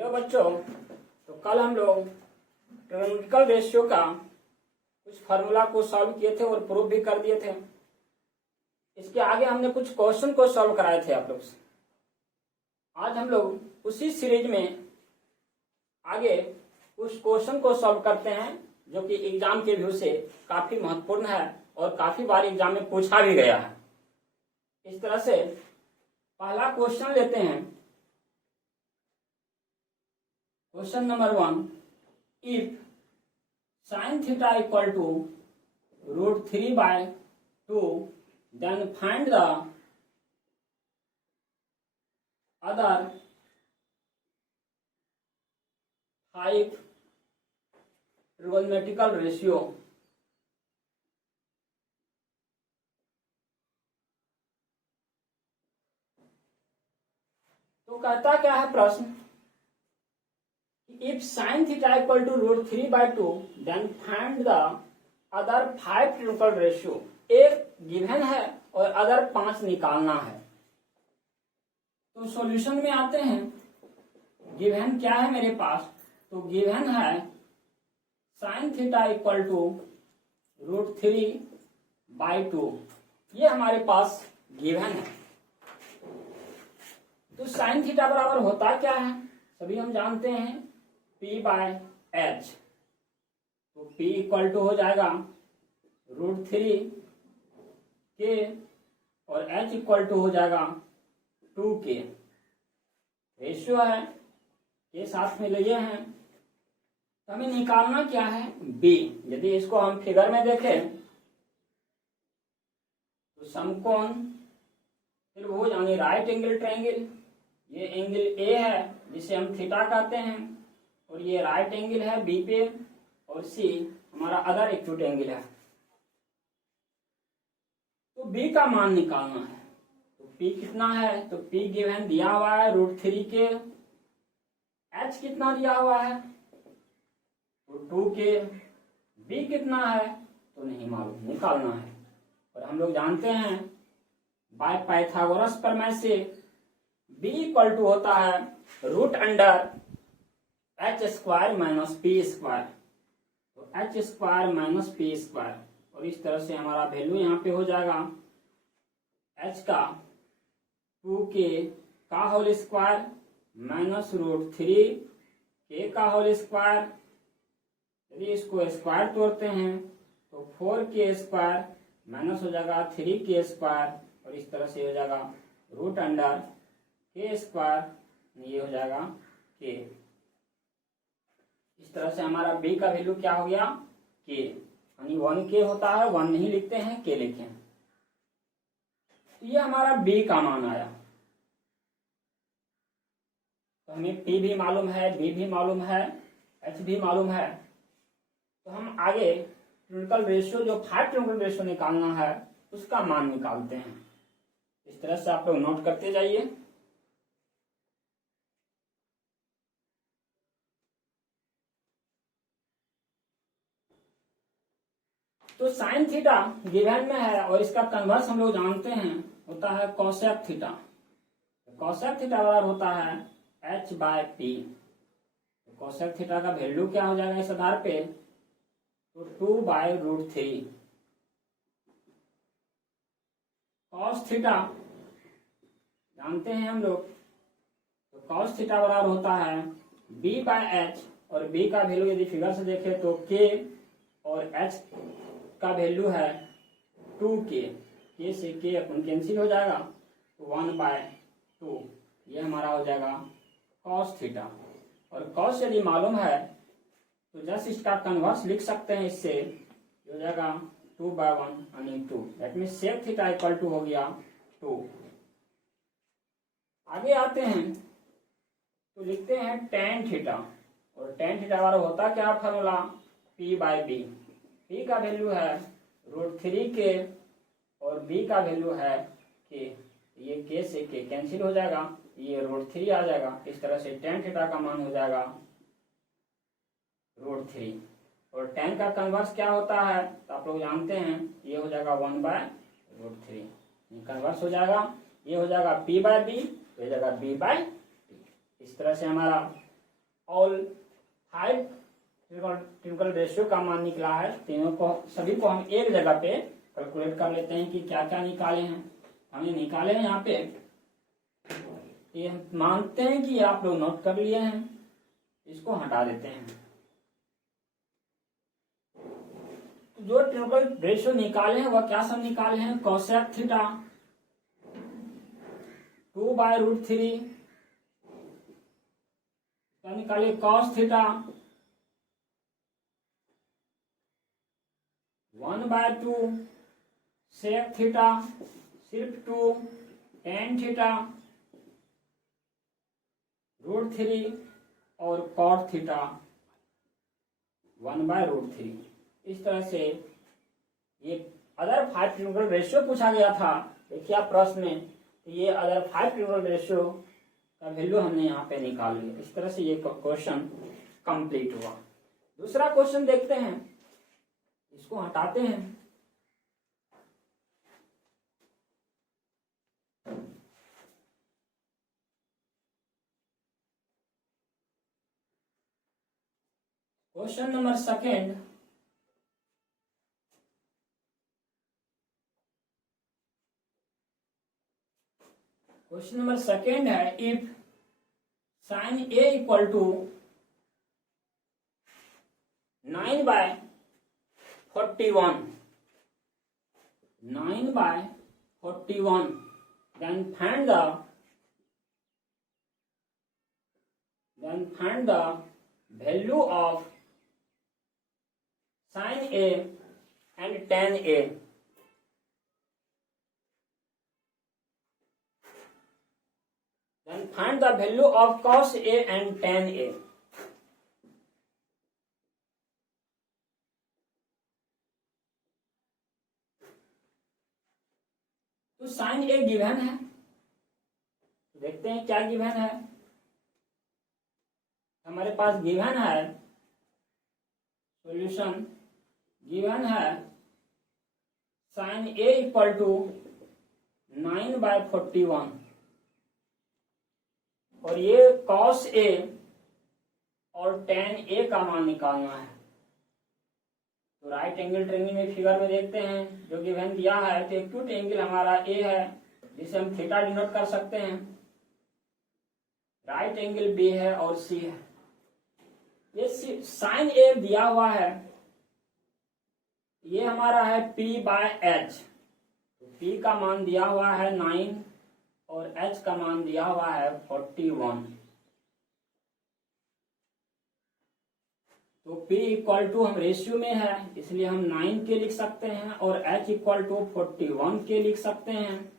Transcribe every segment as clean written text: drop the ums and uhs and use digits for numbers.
Hello बच्चों, तो कल हम लोग ट्रिग्नोमेट्रिकल रेशियो का कुछ फार्मूला को सॉल्व किए थे और प्रूफ भी कर दिए थे। इसके आगे हमने कुछ क्वेश्चन को सॉल्व कराए थे आप लोग से। आज हम लोग उसी सीरीज में आगे कुछ क्वेश्चन को सॉल्व करते हैं जो कि एग्जाम के व्यू से काफी महत्वपूर्ण है और काफी बार एग्जाम में पूछा भी गया है। इस तरह से पहला क्वेश्चन लेते हैं। Question number 1, if sin theta equal to √3/2, then find the other 5 trigonometrical ratio। तो कहता क्या है प्रश्न, if sin theta equal to √3/2, then find the other 5 trigonometrical ratio। एक गिवन है और अदर 5 निकालना है। तो सॉल्यूशन में आते हैं। गिवन क्या है मेरे पास? तो गिवन है sin theta equal to √3/2। ये हमारे पास गिवन है। तो sin थीटा बराबर होता क्या है? सभी हम जानते हैं P/H। तो P इक्वल टू हो जाएगा √3 और H इक्वल टू हो जाएगा 2K। रेशियो है, ये साथ में लिए हैं। तो हमें निकालना क्या है? B। यदि इसको हम फिगर में देखें तो समकोण त्रिभुज यानी राइट एंगल ट्रायंगल, ये एंगल A है जिसे हम थीटा कहते हैं, और ये राइट एंगल है बी पे, और सी हमारा अदर एक्यूट एंगल है। तो बी का मान निकालना है। तो पी कितना है? तो पी गिवन दिया हुआ है √3 के। एच कितना दिया हुआ है? तो 2 के। बी कितना है? तो नहीं मालूम, निकालना है। और हम लोग जानते हैं बाय पाइथागोरस प्रमेय से बी इक्वल टू होता है √h² - p²। तो h² - p²। और इस तरह से हमारा वैल्यू यहाँ पे हो जाएगा h का 2k का होल स्क्वायर माइनस √3 k का होल स्क्वायर। यदि इसको स्क्वायर तोड़ते हैं तो 4k² माइनस हो जाएगा 3k², और इस तरह से हो जाएगा √k², ये हो जाएगा k। इस तरह से हमारा b का वैल्यू क्या हो गया? k, यानी 1k होता है, 1 नहीं लिखते हैं, k लिखें। तो ये हमारा b का मान आया। तो हमें p भी मालूम है, b भी मालूम है, h भी मालूम है। तो हम आगे ट्रिग्नोमेट्रिकल रेशियो, जो 5 ट्रिग्नोमेट्रिकल रेशियो निकालना है, उसका मान निकालते हैं। इस तरह से आप लोग नोट करते जाइए। तो साइन थीटा गिवन में है और इसका कन्वर्स हम लोग जानते हैं होता है कोसेक थीटा। कोसेक थीटा बराबर होता है h/p। कोसेक थीटा का वैल्यू क्या हो जाएगा इस आधार पे? तो 2/√3। कॉस थीटा जानते हैं हम लोग। तो कॉस थीटा बराबर होता है b/h, और b का वैल्यू यदि फिगर से देखें तो k, और h का वैल्यू है 2k। k से k अपन कैंसिल हो जाएगा, तो 1/2। ये हमारा हो जाएगा कॉस थीटा। और कॉस यदि मालूम है तो जस्ट इसका कन्वर्स लिख सकते हैं। इससे हो जाएगा 2/1 यानी 2। That means sec theta equal to हो गया 2। आगे आते हैं तो लिखते हैं tan थीटा। और tan थीटा वाला होता क्या फॉर्मूला? P/B। P का वैल्यू है √3k और B का वैल्यू है k। ये k से k कैंसिल हो जाएगा, ये √3 आ जाएगा। इस तरह से tan थीटा का मान हो जाएगा √3। और tan का कन्वर्स क्या होता है तो आप लोग जानते हैं, ये हो जाएगा 1/√3। कन्वर्स हो जाएगा, ये हो जाएगा P/B, तो हो जाएगा B/T। इस तरह से हमारा ऑल 5 ट्रिंकल रेशियो का मान निकला है। तीनों को सभी को हम एक जगह पे कैलकुलेट कर लेते हैं कि क्या क्या निकाले हैं। हमने निकाले हैं यहाँ पे, ये मानते हैं कि आप लोग नोट कर लिए हैं, इसको हटा देते हैं। जो ट्रिंकल रेशियो निकाले हैं वह क्या सब निकाले हैं? कोसेक थीटा 2/√3 क्या निकाले? कॉस थीटा 1/2, सेक थीटा सिर्फ 2, टेन थीटा √3 और कॉट थीटा 1/√3। इस तरह से ये अदर 5 ट्रिंकल रेशियो पूछा गया था। देखिए आप प्रश्न में, ये अदर 5 ट्रिंकल रेशियो का वैल्यू हमने यहाँ पे निकाल लिया। इस तरह से ये क्वेश्चन कंप्लीट हुआ। दूसरा क्वेश्चन देखते हैं, इसको हटाते हैं। Question number second, question number second है, if sine A equal to 9/41, 9/41, then find the value of sin A and tan A. Then find the value of cos A and tan A. तो sign ए given है, देखते हैं क्या given है। हमारे पास given है, solution given है, sign A equal to 9/41 और ये cos A और tan A का मान निकालना है। तो राइट एंगल ट्रायंगल में फिगर में देखते हैं जो गिवन दिया है, तो एक्यूट एंगल हमारा A है जिसे हम थीटा डिनोट कर सकते हैं, राइट एंगल B है और C है। ये साइन A दिया हुआ है, ये हमारा है P/H। P का मान दिया हुआ है 9 और H का मान दिया हुआ है 41। तो P इक्वल टू हम रेशियो में है इसलिए हम 9 के लिख सकते हैं और H इक्वल टू 41 के लिख सकते हैं।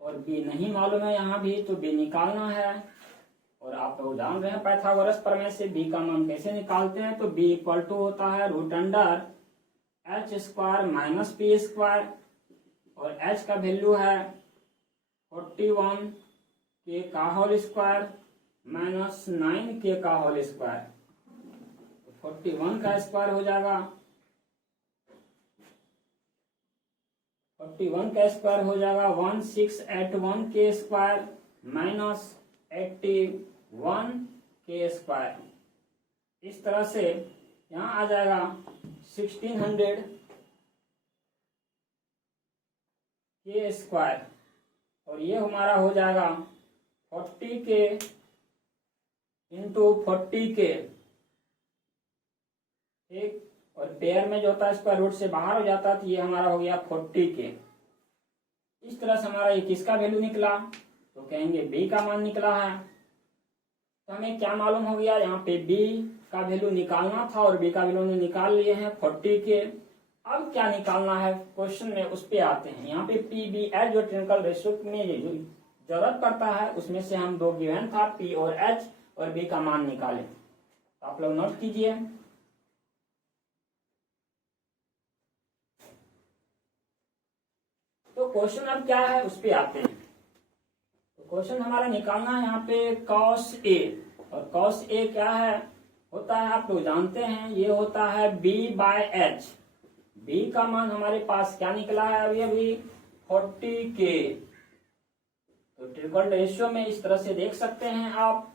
और B नहीं मालूम है यहाँ भी, तो B निकालना है। और आप लोग जान रहे हैं पाइथागोरस प्रमेय से B का मान कैसे निकालते हैं। तो B इक्वल टू होता है √H² - P² और H का वैल्यू है 41 k का होल स्क्वायर माइनस 9 k का होल स्क्वायर। 41 का स्क्वायर हो जाएगा, 41 का स्क्वायर हो जाएगा 1681 k square minus 81 k square. इस तरह से यहाँ आ जाएगा 1600 k स्क्वायर और ये हमारा हो जाएगा 40k इंटू 40k, ठीक। और पेयर में जो होता है स्क्वायर रूट से बाहर हो जाता है, तो ये हमारा हो गया 40k। इस तरह से हमारा ये किसका वैल्यू निकला, तो कहेंगे B का मान निकला है। तो हमें क्या मालूम हो गया, यहाँ पे B का वैल्यू निकालना था और B का वैल्यू निकाल लिए हैं 40k। अब क्या निकालना है क्वेश्चन में, उस पे आते हैं। यहाँ पे PBH जो ट्रिंकल रेशियो में जो जरूरत पड़ता है उसमें से हम दो गिवन था P और H और B का मान निकाले। तो आप लोग नोट कीजिए। तो क्वेश्चन अब क्या है उस पे आते हैं। तो क्वेश्चन हमारा निकालना है यहाँ पे cos A, और cos A क्या है होता है आप लोग जानते हैं, ये होता है B/H। B का मान हमारे पास क्या निकला है अभी 40k। तो ट्रिपल रेशियो में इस तरह से देख सकते हैं आप,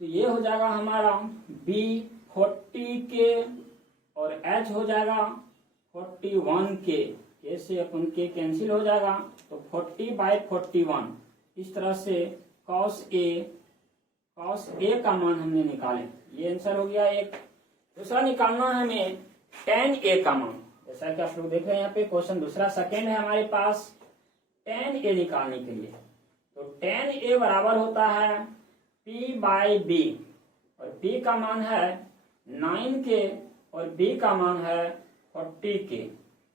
तो ये हो जाएगा हमारा B 40K और H हो जाएगा 41K। K से अपन K कैंसिल हो जाएगा तो 40/41। इस तरह से cos A का मान हमने निकाले। ये आंसर हो गया एक। दूसरा निकालना है हमें tan A का मान। जैसा कि आप लोग देख रहे हैं यहाँ पे क्वेश्चन दूसरा सेकेंड है हमारे पास tan A निकालने के लिए। तो tan A बराबर होता है P/B और P का मान है 9K और B का मान है 40K।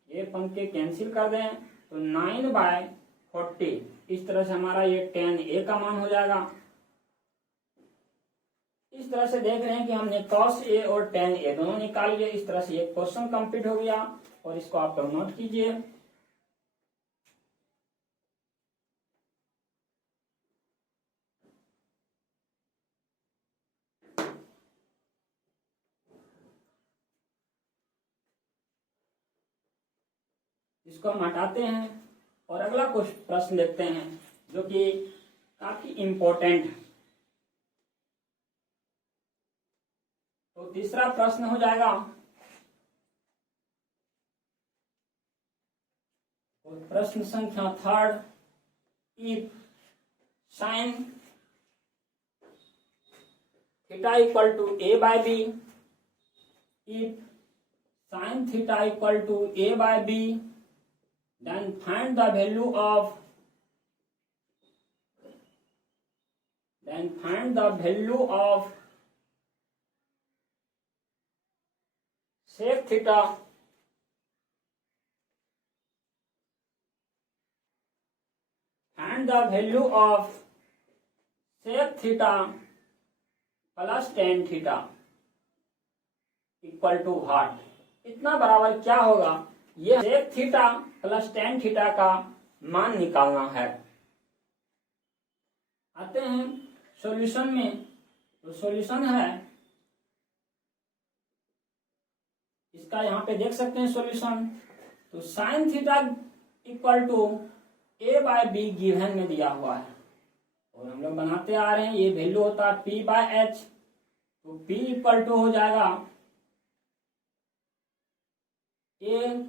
ये अपन के कैंसिल कर दें तो 9/40। इस तरह से हमारा ये tan A का मान हो जाएगा। इस तरह से देख रहे हैं कि हमने cos A और tan A दोनों निकाल लिए। इस तरह से ये क्वेश्चन कंप्लीट हो गया और इसको आप लोग नोट कीजिए। इसको हम हटाते हैं और अगला कुछ प्रश्न देखते हैं जो कि काफी इंपॉर्टेंट है। तो तीसरा प्रश्न हो जाएगा, और प्रश्न संख्या third, if sin theta equal to A/B, if sin theta equal to A/B, then find the value of sec theta plus tan theta equal to what. इतना बराबर क्या होगा, ये sec theta plus tan theta का मान निकालना है। आते हैं सॉल्यूशन में। तो सॉल्यूशन है, इसका यहाँ पे देख सकते हैं सॉल्यूशन। तो sin theta equal to A/B given में दिया हुआ है और हम लोग बनाते आ रहे हैं। ये वैल्यू होता है P/H। तो P इक्वल टू हो जाएगा A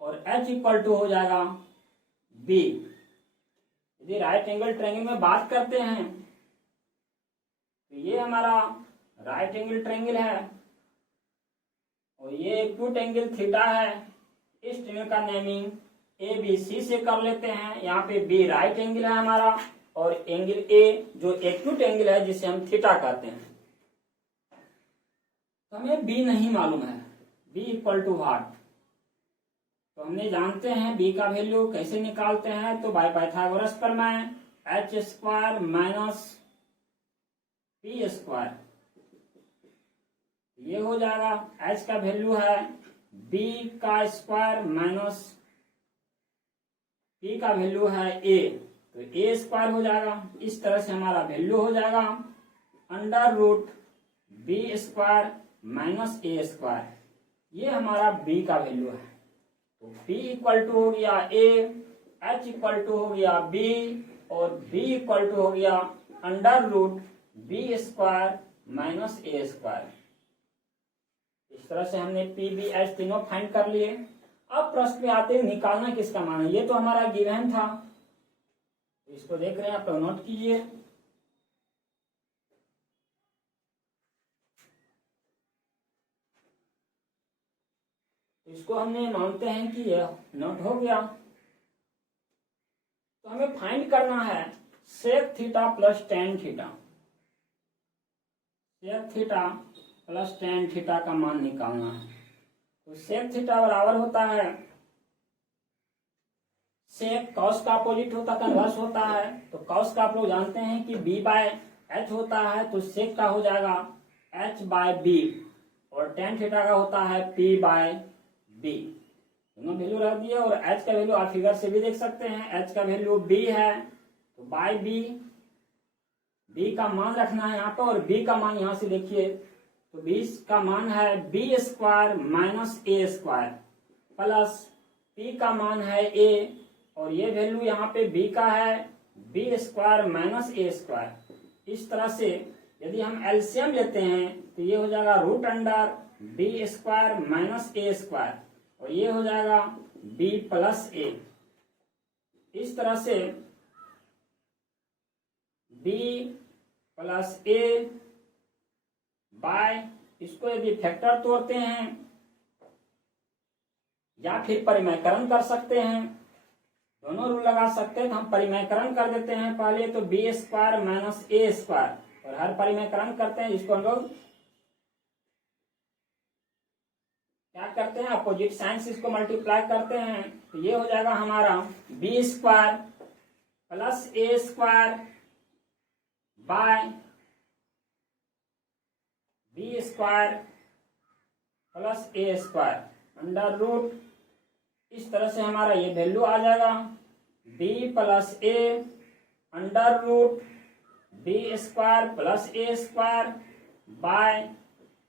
और H इक्वल टू हो जाएगा B। यदि राइट एंगल ट्रायंगल में बात करते हैं तो ये हमारा राइट एंगल ट्रायंगल है और ये एक्यूट एंगल थीटा है। इस ट्रायंगल का नेमिंग ABC से कर लेते हैं। यहाँ पे B राइट एंगल है हमारा और एंगल A जो एक्यूट एंगल है जिसे हम थीटा कहते हैं। तो हमें B नहीं मालूम है, B इक्वल टू व्हाट। तो हमने जानते हैं B का वैल्यू कैसे निकालते हैं। तो बाय पाइथागोरस प्रमेय H² माइनस P²। ये हो जाएगा H का वैल्यू है B का स्क्वायर माइनस P का वैल्यू है A, तो A² हो जाएगा। इस तरह से हमारा वैल्यू हो जाएगा √B² माइनस A²। ये हमारा B का वैल्यू है। तो P इक्वल टू हो गया A, H इक्वल टू हो गया B और B इक्वल टू हो गया √B² माइनस A²। इस तरह से हमने P, B, H तीनों फाइंड कर लिए। अब प्रश्न पे आते हैं निकालना किसका मान है। ये तो हमारा गिवन था, इसको देख रहे हैं आप लोग, नोट कीजिए। इसको हमने मानते हैं कि यह नोट हो गया। तो हमें फाइंड करना है sec theta plus tan theta. Sec theta plus tan theta का मान निकालना है। तो सेक थीटा बराबर होता है, सेक कॉस का अपोजिट होता है, कन्वर्स होता है। तो कॉस का आप लोग जानते हैं कि B/H होता है, तो सेक का हो जाएगा H/B और tan थीटा का होता है P/B। दोनों वैल्यू रख दिए और H का वैल्यू आप फिगर से भी देख सकते हैं। H का वैल्यू B है तो बाय B का मान रखना है यहाँ पर और B का मान यहाँ से देखिए तो B का मान है B² minus A² plus P का मान है A और ये वैल्यू यहाँ पे B का है B² माइनस A²। इस तरह से यदि हम एलसीएम लेते हैं तो ये हो जाएगा root under B square minus A square और ये हो जाएगा बी प्लस ए। इस तरह से बी प्लस ए बाय, इसको यदि फैक्टर तोड़ते हैं या फिर परिमयकरण कर सकते हैं, दोनों रूल लगा सकते हैं। तो हम परिमयकरण कर देते हैं पहले, तो B square minus A square और हर परिमयकरण करते हैं जिसको हम लोग क्या करते हैं, अपोजिट साइन से इसको मल्टीप्लाई करते हैं। तो ये हो जाएगा हमारा B square plus A square by B square plus A square under root. इस तरह से हमारा ये वैल्यू आ जाएगा B plus A under root B square plus A square by,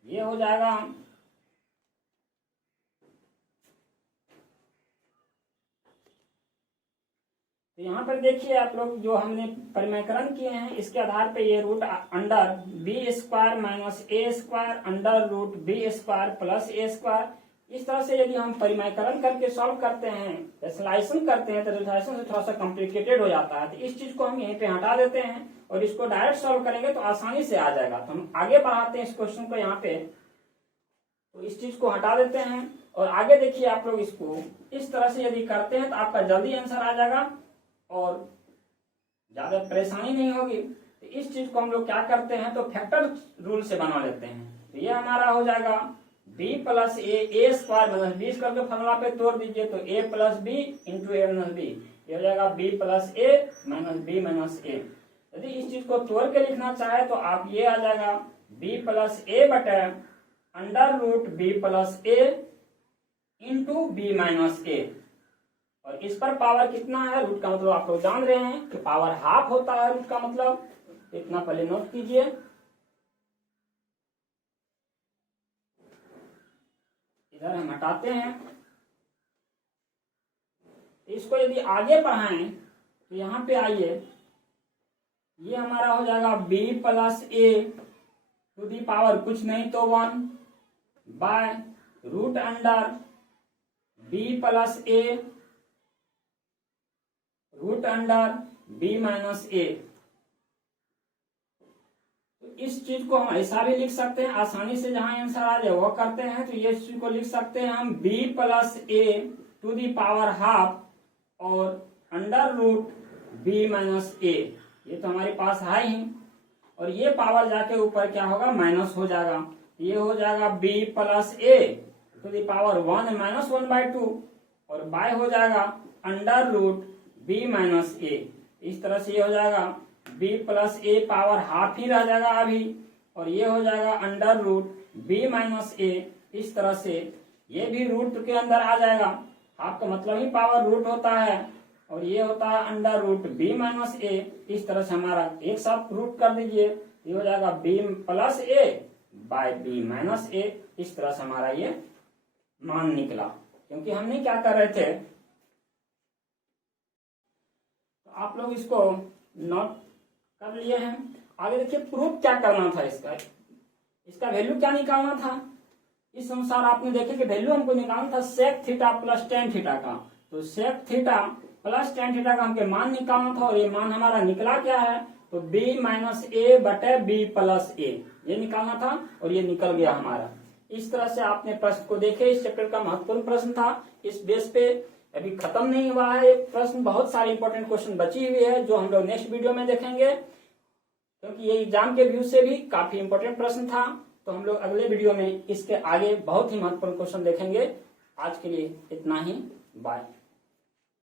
ये हो जाएगा तो यहाँ पर देखिए आप लोग जो हमने परिमयकरण किए हैं इसके आधार पे ये root under B square minus A square under root B square plus A square. इस तरह से यदि हम परिमयकरण करके सॉल्व करते हैं, रेशनलाइजेशन करते हैं, तो रेशनलाइजेशन से थोड़ा सा कॉम्प्लिकेटेड हो जाता है। तो इस चीज को हम यहीं पे हटा देते हैं और इसको डायरेक्ट सॉल्व करेंगे तो आसानी से आ जाएगा। तो हम आगे बढ़ाते हैं इस क्वेश्चन को यहाँ पे, तो इस चीज को हटा देते हैं और आगे देखिए आप लोग इसको इस तरह से यदि करते हैं तो आपका जल्दी आंसर आ जाएगा और ज्यादा परेशानी नहीं होगी। तो इस चीज को हम लोग क्या करते हैं, तो फैक्टर रूल से बना लेते हैं। तो ये हमारा हो जाएगा B plus A square minus B square के फॉर्मूला पे तोड़ दीजिए तो ए प्लस बी इंटू ए माइनस बी, ये हो जाएगा बी प्लस ए माइनस बी माइनस ए। यदि इस चीज को तोड़ के लिखना चाहे तो आप ये आ जाएगा बी प्लस ए बटे अंडर रूट बी प्लस ए इंटू बी माइनस ए। और इस पर पावर कितना है, रूट का मतलब आप लोग जान रहे हैं कि पावर हाफ होता है रूट का मतलब, इतना पहले नोट कीजिए। इधर हम हटाते हैं, इसको यदि आगे बढ़ाएं तो यहाँ पे आइए, ये हमारा हो जाएगा b plus A to the power कुछ नहीं तो 1 by root under b plus A root under b minus A. तो इस चीज को हम ऐसा भी लिख सकते हैं, आसानी से जहां आंसर आ जाए वो करते हैं। तो ये चीज को लिख सकते हैं हम b plus A to the power half और under root b minus A, ये तो हमारे पास है ही। और ये पावर जाके ऊपर क्या होगा, माइनस हो जाएगा। ये हो जाएगा b plus A to the power 1 minus 1/2 और बाय हो जाएगा under root b minus A. इस तरह से ये हो जाएगा b plus A power half ही रह जाएगा अभी, और ये हो जाएगा under root b minus A. इस तरह से ये भी रूट के अंदर आ जाएगा, हाफ का मतलब ही पावर रूट होता है, और ये होता है under root b minus A. इस तरह से हमारा एक साथ रूट कर दीजिए, ये हो जाएगा b plus A bye b minus A. इस तरह से हमारा ये मान निकला, क्योंकि हमने क्या कर रहे थे, तो आप लोग इसको नोट कर लिए हैं। आगे देखिए प्रूफ क्या करना था, इसका वैल्यू क्या निकालना था। इस अनुसार आपने देखे कि वैल्यू हमको निकालना था sec theta plus tan theta का। तो sec theta plus tan theta का हमको मान निकालना था, और ये मान हमारा निकला क्या है, तो b माइनस ए बटे b प्लस ए, ये निकालना था और ये निकल गया हमारा। इस तरह से आपने प्रश्न को देखे, इस चैप्टर का महत्वपूर्ण प्रश्न था। इस बेस पे अभी खत्म नहीं हुआ है, एक प्रश्न बहुत सारे इंपॉर्टेंट क्वेश्चन बची हुई है जो हम लोग नेक्स्ट वीडियो में देखेंगे, क्योंकि ये एग्जाम के व्यू से भी काफी इंपॉर्टेंट प्रश्न था। तो हम लोग अगले वीडियो में इसके आगे बहुत ही महत्वपूर्ण क्वेश्चन देखेंगे। आज के लिए इतना ही, बाय।